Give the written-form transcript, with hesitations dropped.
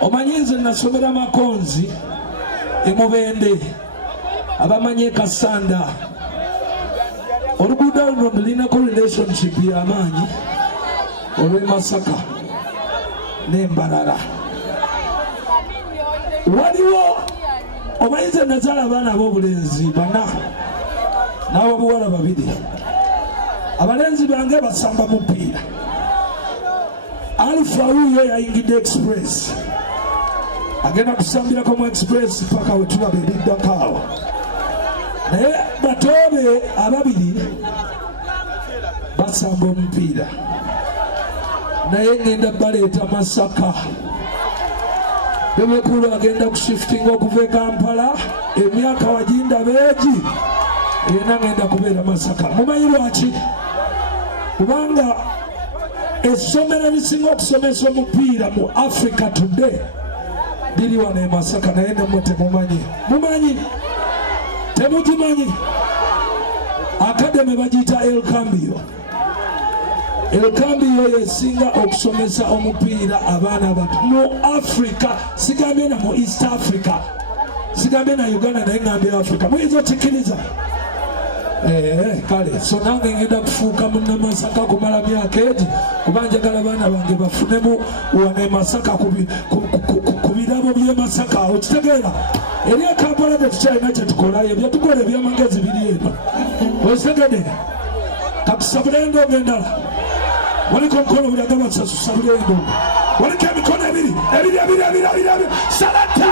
Omanyize nasomera Makonzi emubende abamanye Kasanda oluguudo luno lulinako relationship y'amaanyi olw'e Masaka n'Embarara. Waliwo omanyize nazaala abaana ab'obulenzi bana n'abobuwala babiri. Abalenzi bange basamba mupiira. Alpha wuyo yayingidde express agenda kusambirako mu express paka we tulaba ebiddako awo. Naye batoobe ababiri basamba omupiira. Naye ngenda baleeta Masaka. Bebe Cool agenda kushiftinga okuva e Kampala emyaka wajinda beegi yena ngenda kubeera Masaka. Mumanyi lwaki? Kubanga essomero lisinga okusomesa omupiira mu Africa today liri wano e Masaka, naye nemwe temumanyi. Mumanyi? Temugimanyi? Akademe bagiyita El Cambio. El Cambio yesinga okusomesa omupiira abaana abato mu Africa, sigambye na mu East Africa, sigambye na Uganda, naye ngambye Africa. Muyinza okikkiriza? Kale so nange ngenda kufuuka munnamasaka kumala myaka egi kuba njagala baana bange bafunemu wano e Masaka ku birabo by'e Masaka. Okitegeera eri e Kampala tetukyalina kyetukolayo, ebyetukola ebyamagezi biri eno. Okitegedde katusabule endongo endala. Waliko mkono bulaga basasula endongo, waliko emikono ebiri salata.